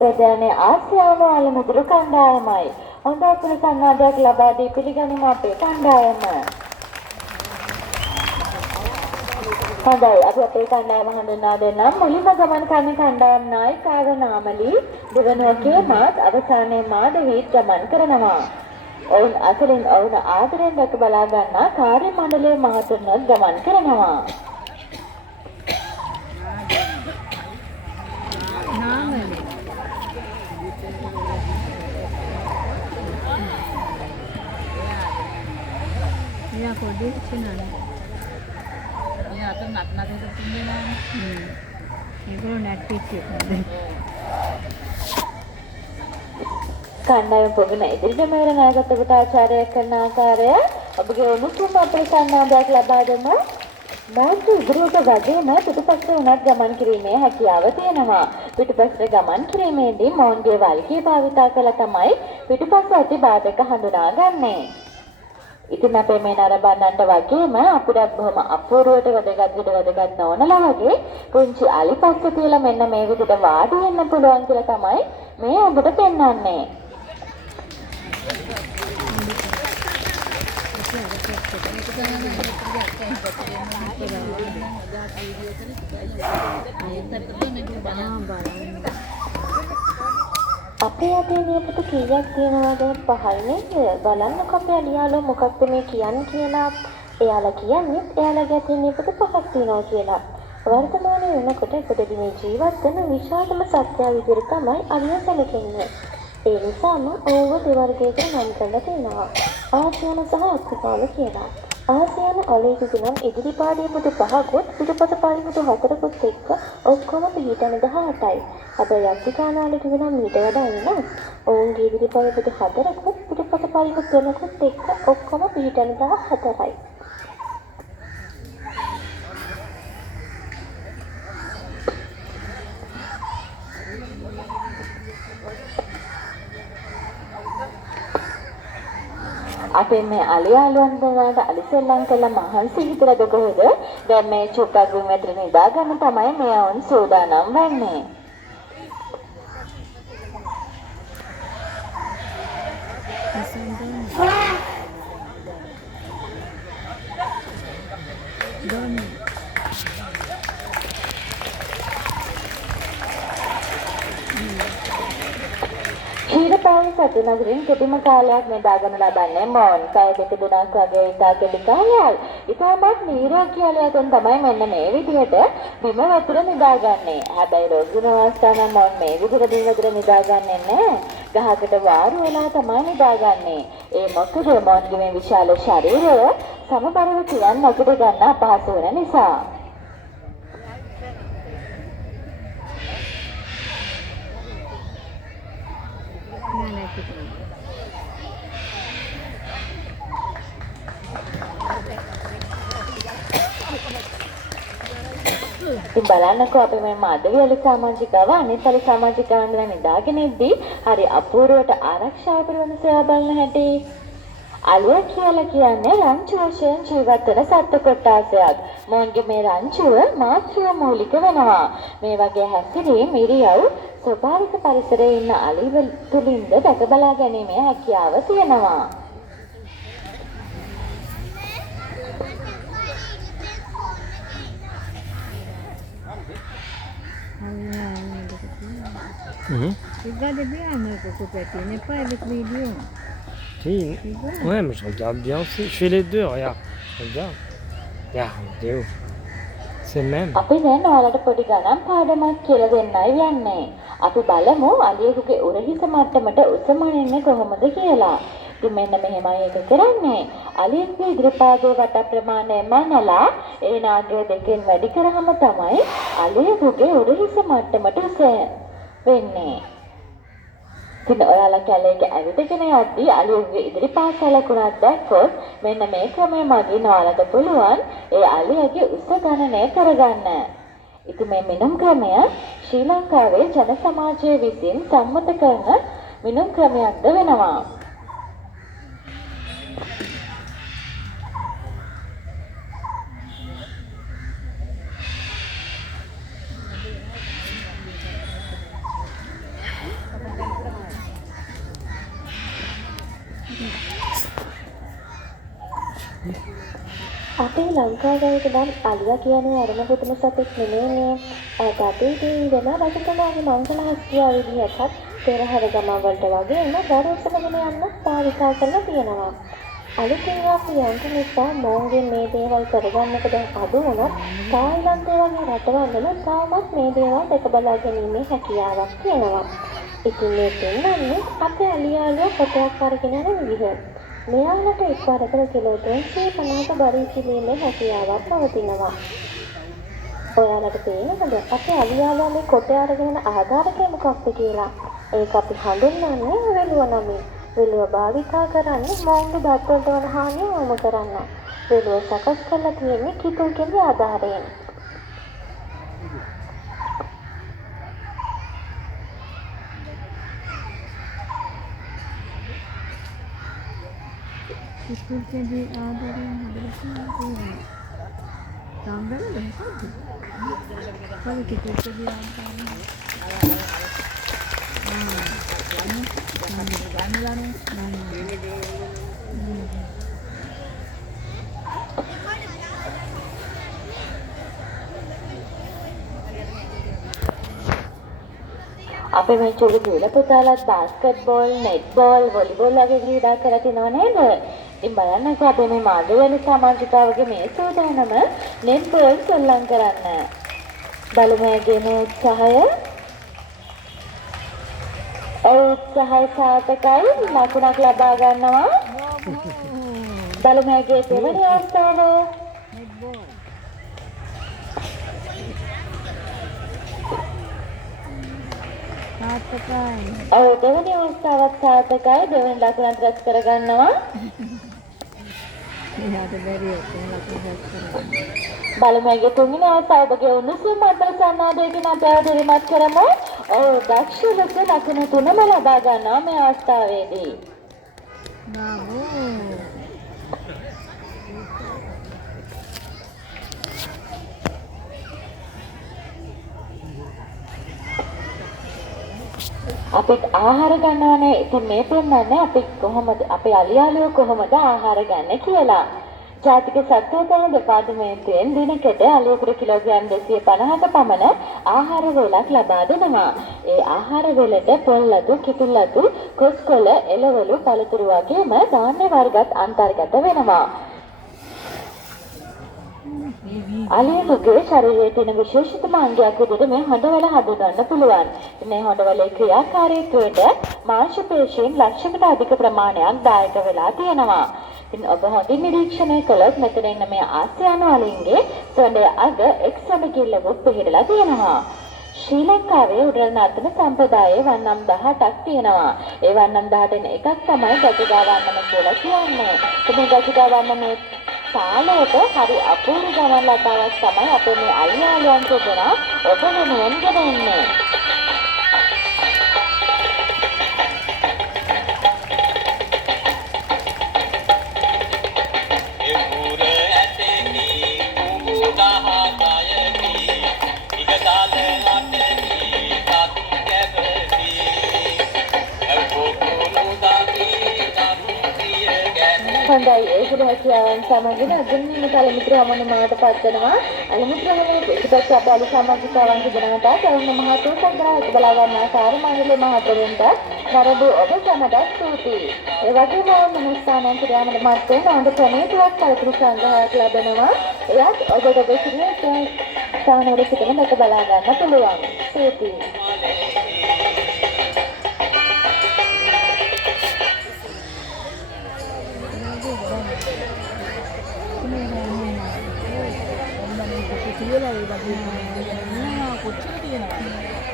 ප්‍රධානී ආසියානු අලමුදුරු කණ්ඩායමයි. හොඳ අකුරු සංවාදයක් ලබා දී පිළිගනිමු අපේ කණ්ඩායම. හොඳයි අපි අපේ කණ්ඩායම හඳුන්වා දෙන්නම්. මුලින්ම ගමන් කරන කණ්ඩායම් නායිකාව නාමලි, දෙවනුව කේමාත්, අවසානයේ මාධවීත් ගමන් කරනවා. ඔවුන් අතරින් ඔවුන් ආදරෙන් දැක බලා ගන්නා කාර්ය මණ්ඩලයේ මහතුරුත් ගමන් කරනවා. Ya kode sini. Ya atau nak itu tinggi mana? Itu net picture. කණ්ඩායම පොගන ඉදිරියට මෙවර නායකත්වයට ආචාර්ය කරන ආකාරය ඔබගේ උණුසුම් අපේ සංවාදයක් ලබා දෙමු. මාත් ඉදිරියට වගේම පිටුපසට උනත් ගමන් කිරීමේ හැකියාව තියෙනවා. පිටුපසට ගමන් කිරීමේදී මොවුන්ගේ වල්ගිය භාවිතා කළ තමයි පිටුපස ඇති බාධක හඳුනාගන්නේ. ඉතින් අපේ මේ නරඹන්නන්ට වගේම අපිටත් බොහොම අපූර්වට වැදගත් නොවනලා වගේ පුංචි අලිපස්ස තියලා මෙන්න මේ විදිහට වාඩි වෙන්න පුළුවන් කියලා තමයි මේ ඔබට පෙන්වන්නේ. අපේ අතේ නියපොතු කීයක් තියෙනවද පහල් නේද? බලන්නකො අපේ අලියාලෝ මොකක්ද මේ කියන්නේ කියලා. එයාලා කියන්නේ එයාලගේ අතේ නියපොතු පහක් තියෙනවා කියලා. වර්තමානයේ වෙනකොට එකදදී මේ ජීවත් වෙන විශාලම සත්‍යය විදිහට තමයි අලියා සැලකෙන්නේ. ඒ නිසාම ඕව දෙවර්ගයකට නම් කරලා තියෙනවා. ආසියානු සහ අප්‍රිකානු කියලා. ආසියානු අලියෙකුට නම් ඉදිරිපාඩේ මුතු පහකුත් පිටපත පාඩේ මුතු හතරකුත් එක්ක ඔක්කොම පිටන 18යි. හැබැයි අප්‍රිකානු අලියෙකුට නම් ඊට වඩා වෙනස්. ඔවුන්ගේ ඉදිරිපාඩේ මුතු හතරකුත් පිටපත පාඩේ මුතු තුනකුත් එක්ක ඔක්කොම පිටන 14යි. අපේ මේ අලියාලුවන් දනාට අලිසෙල්ලම් කළා මහන්සි හිතලාද කොහෙද? දැන් මේ චුට්ටක් රුම් ඇතුලේ නිදා ගන්න තමයි මේ වුන් සූදානම් වෙන්නේ. ඊටපස්සේ සතුනගරින් කෙටිම කාලයක් නිදාගන්න ලබන්නේ මොන් කය දෙක තුනක් වගේ ඉතාලි කාලයක්. ඉතාමත් නිරෝගී කාලයකින් තමයි මෙන්න මේ විදිහට බිම වතුර නිදාගන්නේ. හැබැයි රෝගී අවස්ථාවන මොන් මේ විදිහට බිම වතුර නිදාගන්නේ නැහැ. ගහකට වාරු වෙලා තමයි නිදාගන්නේ. ඒ මොකද මොන්ගේ මේ විශාල ශරීරය සමබරව කියන්න අපිට ගන්න අපහසු වෙන නිසා. ඉතින් බලන්නකෝ අපි මේ මාධවී අලි සමාජිකාව අනිත් අලි සමාජිකාවන් දැන් නිදාගෙන ඉද්දී හරි අපූර්වට ආරක්ෂාව පිළිබඳ සේවා බලන හැටි. අලියා කියලා කියන්නේ රංචු වශයෙන් ජීවත් වෙන සත්ත්ව කොට්ටාසයක්. මොන්ගේ මේ රංචුව මාතෘ මූලික වෙනවා. මේ වගේ හැසිරීම් ඉරියව් ස්වභාවික පරිසරයේ ඉන්න අලිවල තුලින්ද දැක බලා ගැනීමේ හැකියාව තියෙනවා. Regardez bien notre coupette, n'est pas avec vidéo. Si, ouais, mais je regarde bien aussi. Je fais les deux, regarde. Regarde. Regarde, vidéo. C'est le même. අපි දැන් ඔයාලට පොඩි ගණන් පාඩමක් කියලා දෙන්නයි යන්නේ. අපි බලමු අලියෙකුගේ උරහිස මට්ටමට උසමනින්නේ කොහොමද කියලා. ඉතින් මෙන්න මෙහෙමයි ඒක කරන්නේ. අලියෙකුගේ ඉදිරිපාදයේ වට ප්‍රමාණය මනලා ඒ නාගය දෙකෙන් වැඩි කරාම තමයි අලියෙකුගේ උරහිස මට්ටමට උස වෙන්නේ. ඉතින් ඔයාලා කැලේක ඇවිදගෙන යද්දී අලියෙකුගේ ඉදිරිපා සලකුණක් දැක්කොත් මෙන්න මේ ක්‍රමය මගින් ඔයාලට පුළුවන් ඒ අලියගේ උස ගණනය කරගන්න. ඉතින් මේ මිනුම් ක්‍රමය ශ්‍රී ලංකාවේ ජන සමාජය විසින් සම්මත කරන මිනුම් ක්‍රමයක්ද වෙනවා. අපේ ලංකාවයට නම් අලියා කියන්නේ අරම පුදුම සතෙක් නෙමෙයිනේ. අපේ වෙන රජතුමාගේ මංගල හස්තියා විදිහටත් පෙරහැර ගමන් වලට වගේම දරුවසනගෙන යන්න භාවිතා කරලා තියෙනවා. අලුත් ඒවාපු යන්ත්‍ර නිසා මොවුන්ගේ මේ දේවල් කරගන්නක දැන් අඩු වුණත් තායිලන්තය වගේ රටවල් තාමත් මේ දේවල් දැක බලා ගැනීමේ හැකියාවක් තියෙනවා. ඉතින් මේ පෙන්වන්නේ අපේ අලියාලුව කොටයක් අරගෙන යන විදිහ. මෙයාලට එක්වරකට කිලෝ 350ක බරි කිරීමේ හැකියාවක් පවතිනවා. ඔයාලට පේනවද අපේ අලියාලා මේ කොටය අරගෙන යන ආධාරකය මොකක්ද කියලා? ඒක අපි හඳුන්වන්නේ වෙලුව නමින්. වෙලුව භාවිතා කරන්නේ මොවුන්ගේ දත්වලට වන හානිය වම කරන්න. වෙලුව සකස් කරලා තියෙන්නේ කිතුල් කෙඳි ආධාරයෙන්. ඉස්කෝලේදී ආදරෙන් හදලා තියෙනවා. සම්බන්ධ මොකක්ද? කොහොමද ඉස්කෝලේදී ආදරෙන්? අපේ මේ චුලු දුර පුතාලත් බාස්කට්බෝල්, නෙට්බෝල්, වොලිබෝල් වගේ ක්‍රීඩා කරලා තිනව නේද? ඉතින් බලන්නකෝ අපේ මේ මාධ්‍යවේදී සමාජිකාවගේ මේ සූදානම නෙට්බෝල් සෙල්ලම් කරන්න. බලමෑගේ මේ උත්සාහය උත්සාහය සාර්ථකයි ලකුණක් ලබා ගන්නවා. බලමෑගේ දෙවැනි අවස්ථාව දෙවැනි අවස්ථාවත් සාර්ථකයි. දෙවැනි ලකුණත් රැස් කර ගන්නවා. බලමෑගේ තුන්වෙනි අවස්ථාව ඔබගේ උණුසුම් අතර සන්නාදයකින් අපි අවදිරිමත් කරමු. දක්ෂ ලෙස ලකුණු 3ම ලබා ගන්නවා මේ අවස්ථාවේදී. අපිට ආහාර ගන්නවනේ. ඉතින් මේ පෙන්නන්නේ අපි කොහොමද අපේ අලියාලුව කොහොමද ආහාර ගන්න කියලා. ජාතික සත්වෝද්‍යාන දෙපාර්තමේන්තුවෙන් දිනකට අලියෙකුට කිලෝග්‍රෑම් 250ක පමණ ආහාර වේලක් ලබා දෙනවා. ඒ ආහාර වේලට පොල්ලතු, කිතුල්ලතු, කොස්කොළ, එළවලු, පළතුරු වගේම ධාන්‍ය වර්ගත් අන්තර්ගත වෙනවා. අලියෙකුගේ ශරීරයේ තියෙන විශේෂිතම අංගයක් විදිහට මේ හොඬවැල හඳුන්වන්න පුළුවන්. මේ හොඬවැලේ ක්‍රියාකාරීත්වයට මාංශ පේශීන් ලක්ෂයකට අධික ප්‍රමාණයක් දායක වෙලා තියෙනවා. ඉතින් ඔබ හොඳින් නිරීක්ෂණය කළොත් මෙතන ඉන්න මේ ආසියානු අලින්ගේ සොඬය අග එක් සොඬ කිල්ලකුත් පිහිටලා තියෙනවා. ශ්‍රී ලංකාවේ උඩරට නර්තන සම්ප්‍රදායේ වන්නම් 18ක් තියෙනවා. ඒ වන්නම් 18න් එකක් තමයි ගජගා වන්නම කියලා කියන්නේ. මේ ගජගා වන්නමේ තාලයට හරි අපූර්ව ගමන් ලතාවක් තමයි අපේ මේ අලියාලුවන් දෙදෙනා ඔබ වෙනුවෙන් ගෙනෙන්නේ. හොඳයි ඒක හැකියාවන් සමගින් අදින්ම කලමිත්‍ර හමුවීමකට පත් වෙනවා. අලමිත්‍ර හමුවේ පිටපත් අපේ සමාජිකාවන් තිබෙනකට තරුණ මහතුන් සංග්‍රහයක් බලා ගන්න ආකාරය මංගල මහතුරුන්ට නරඹු ඔබ සමගත් ස්තුතියි. ඒ වගේම මනස්ථානන් ක්‍රියාමද මාත්‍රේ නෝන්ද ප්‍රණීතවත් කලතුරු සංග්‍රහයක් ලැබෙනවා. එයත් ඔබට දෙසිනේ ස්ථානවල සිටින දැක බලා ගන්න පුළුවන්. ස්තුතියි. කොච්චර තියෙනවද?